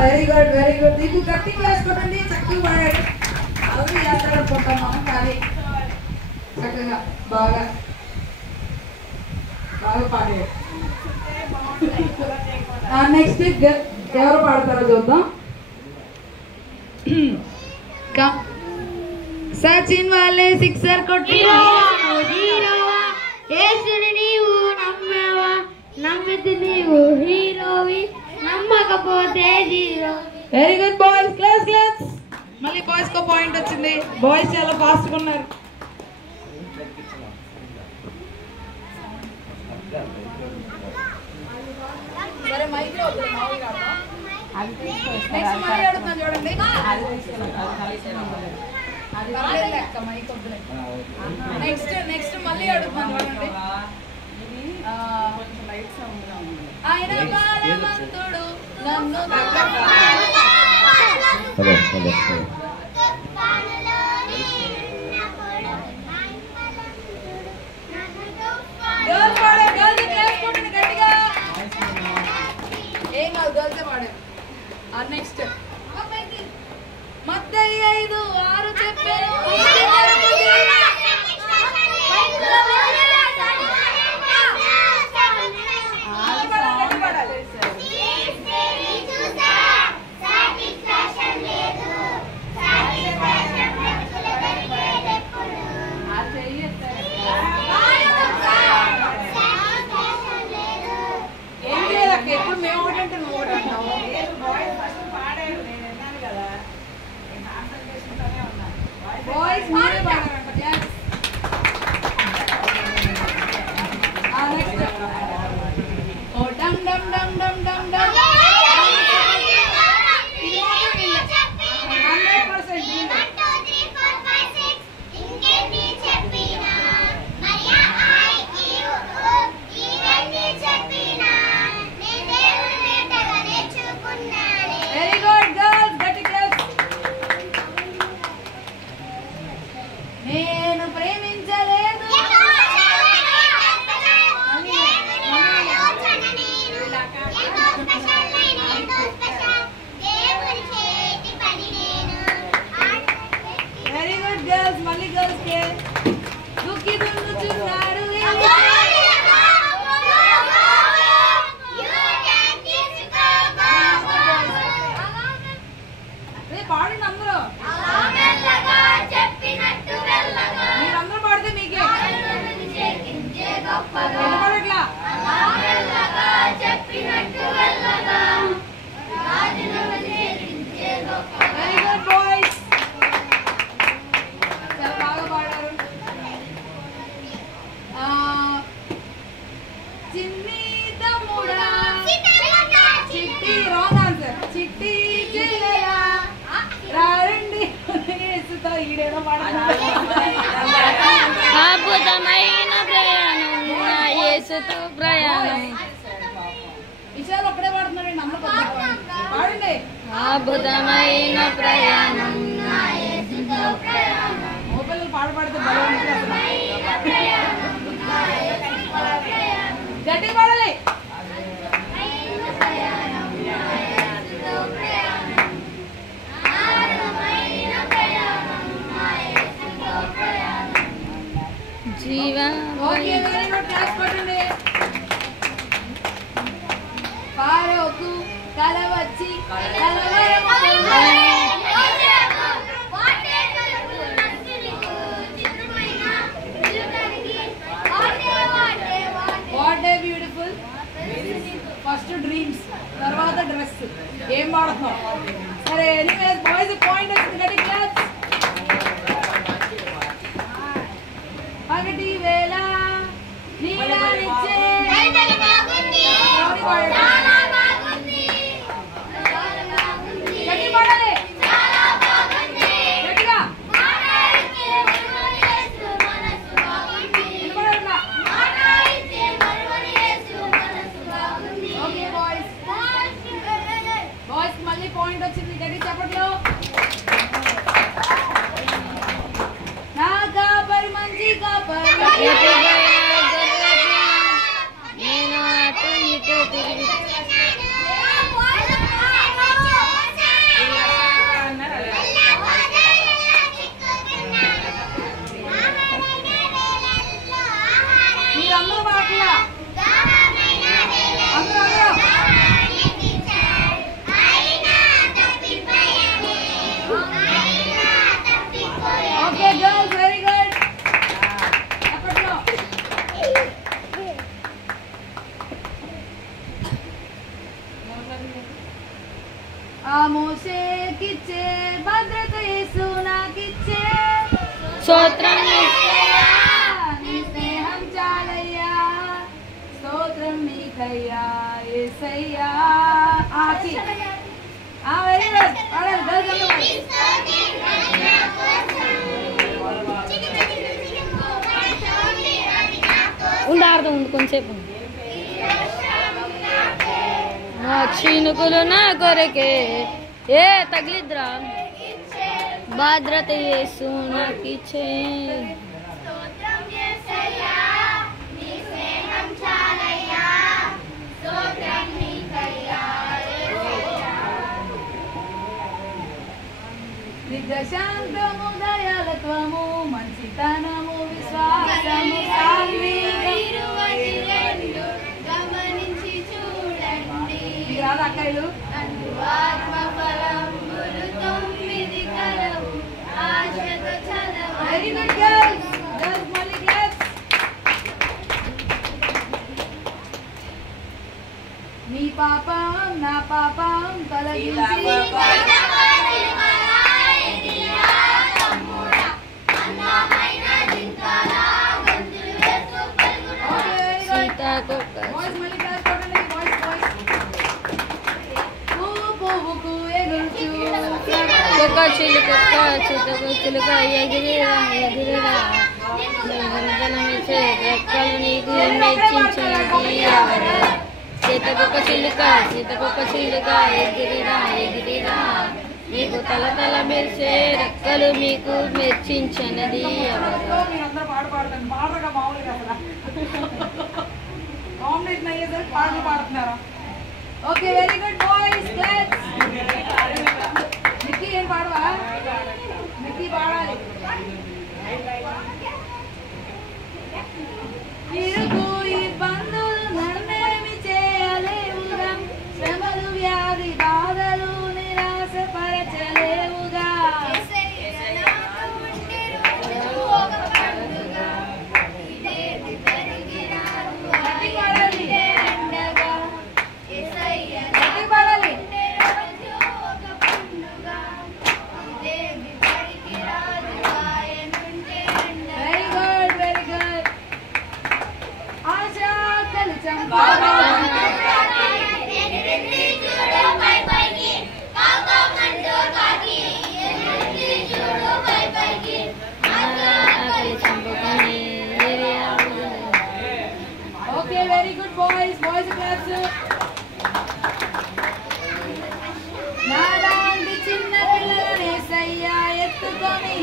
Very good very good. నీకు గట్టి వేసుకోండి, చక్కగా పాడాడు. అవును చేస్తాడు అనుకుంటాం మనం, కానీ చక్కగా బాగా బాగా పాడాడు. నెక్స్ట్ ఎవరు పాడతారో చూద్దాం. సచిన్ వాళ్ళే సిక్సర్ కొట్టి నీవు నమ్మేవా, నమ్మితే నీవు హీరోవి, నమ్మకపోతే zero. Very good boys, class class. మళ్ళీ బాయ్స్ కో పాయింట్ వచ్చింది. బాయ్స్ చాలా ఫాస్ట్ గా ఉన్నారు. సరే మైక్ లో నెక్స్ట్ మళ్ళీ అడుగుతాను చూడండి. నెక్స్ట్ మళ్ళీ అడుగుతాను చూడండి. ఆయన బాలవంతుడు నన్ను గర్ల్స్ పాడే, గర్ల్స్ క్లాస్ కొట్టండి గట్టిగా. ఏం కాదు, గర్ల్సే పాడారు. నెక్స్ట్ మత్తయి 5:6 చెప్పారు. ఎప్పుడు మేము ఒకటంటే నువ్వు ఒకటంటావు. బాయ్స్ మీరే పాడారంట. ఓ డమ్ డమ్ డమ్ డమ్ డమ్ డమ్. 100%. వెరీ గుడ్ గర్ల్స్, గట్టి క్లాస్. నేను ప్రేమించలేదు, వెరీ గుడ్ గర్ల్స్. మళ్ళీ గర్ల్స్ కే దుక్కి దున్నుచున్నాడు. పాడండి అందరూ. మీరందరూ పాడితే మీకే పాడట్లా. వెరీ గుడ్ బాయ్స్, చాలా బాగా పాడారు. చిన్ని తమ్ముడా, చిట్టి రాంగ్ ఆన్సర్. చిట్టి చెల్లెలా రండి యేసుతో ఈడేదో పాడుతున్నారు. అద్భుతమైన ప్రయాణం నా యేసుతో ప్రయాణం. విషయాలు ఒక్కడే పాడుతున్నారండి, అందరూ పాడండి. అద్భుతమైన ప్రయాణం నా యేసుతో ప్రయాణం. మోపిల్లలు పాడబడితే గట్టి పాడాలి. ఓకే వెరీ గుడ్, క్లాస్ కొట్టండి. ఫారోకు కల వచ్చి what a beautiful. First dreams, తర్వాత డ్రెస్. ఏం వాడుతున్నాం? సరే ఎనీవేస్ బాయ్స్ పాయింట్ వచ్చింది. గట్టి క్లాస్. పగటి వేళ నీడనిచ్చే గట్టి పాడాలి. గట్టిగా ఓకే బాయ్స్. బాయ్స్ మళ్ళీ పాయింట్ వచ్చింది. గట్టి చెప్పట్లో. నా కాపరి మంచి కాపరి స్తోత్రం నీ స్నేహం చాలయ్యా స్తోత్రం నీకయ్యా యేసయ్యా ఆకి వెరీ గుడ్ పాడాలి ఉండార్దు ఉండు కొంచెంసేపు నా చినుకులు నా కొరకే ఏ తగిలిద్రా భద్రత యేసు నాకిచ్చే శాంతము దయాలత్వము మంచితనము విశ్వాసము గమనించి చూడండి రాదా అక్కలు వెరీ గుడ్ గర్ల్స్ మళ్ళీ క్లాస్ మీ పాపం నా పాపం తొలగించి చిలుక ఎగిరిరా ఎగిరిరా రెక్కలు నీకు మెచ్చించినది సీతకొక చిలుక ఎగిరిరా ఎగిరిరా మీకు తల తల మెరిసే రెక్కలు మీకు మెచ్చించినది okay very good boys Mickey ఏం పాడవా మిక్కీ పాడాలి ఇరుగు ఇబ్బందులు నన్నేమి చేయలేవుగా శ్రమలు వ్యాధి బాధలు నిరాశ పరచలేవుగా okay very good boys class నాలాంటి చిన్న పిల్లలని యేసయ్యా ఎత్తుకొని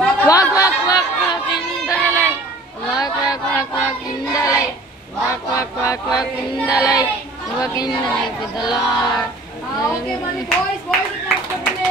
Walk in the light. Walk in the light. Walk in the light. Walk in the light with the Lord. Okay, money boys class करने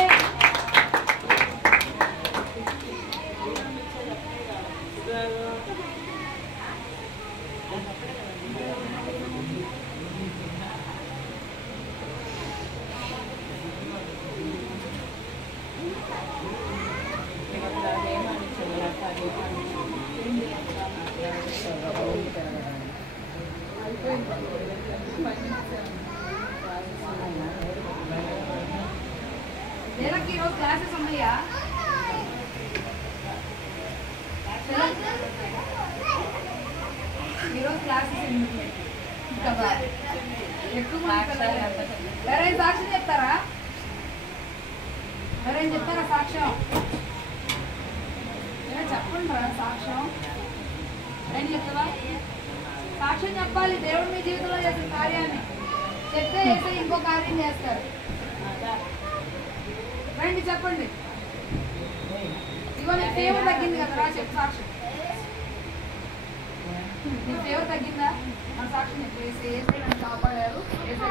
నెలకి ఈరోజు క్లాసెస్ ఉన్నాయా? ఈరోజు క్లాసెస్ ఎక్కువ ఎవరైనా సాక్ష్యం చెప్తారా? ఎవరైనా చెప్తారా సాక్ష్యం? చెప్పండి రా సాక్ష్యం. ఏం చెప్తావా? సాక్ష్యం చెప్పాలి. దేవుడు మీ జీవితంలో చేసిన కార్యాన్ని చెప్తే చేస్తే ఇంకో కార్యం చేస్తారు. రండి చెప్పండి. ఇవాళ ఫీవర్ తగ్గింది కదరా, చెప్పు సాక్ష్యం. నీ ఫీవర్ తగ్గిందా? మన సాక్షి ఏసై నన్ను కాపాడారు. ఏసై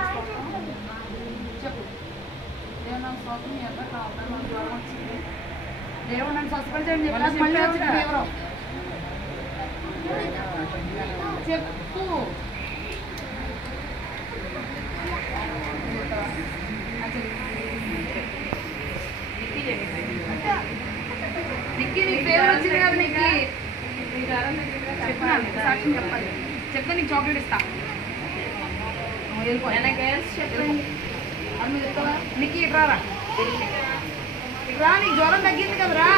చెప్పు. దేవుడు నాకు స్వాతం మీ అందరూ కాపాడు. మనకు జ్వరం వచ్చింది. దేవుడు నన్ను స్వస్థపరిచాడని చెప్పి మళ్ళీ వచ్చింది ఫీవర్. చెప్పు. నిక్కి నీకు ఫేవర్ వచ్చింది కదా. నిక్కి చెప్పినాను సాక్షి చెప్పాలి. చెప్తే నీకు చాక్లెట్ ఇస్తా. చెప్పండి అది నువ్వు చెప్తావా? నిక్కి ఇట్రారా. ఇట్రా, నీకు జ్వరం తగ్గింది కదరా.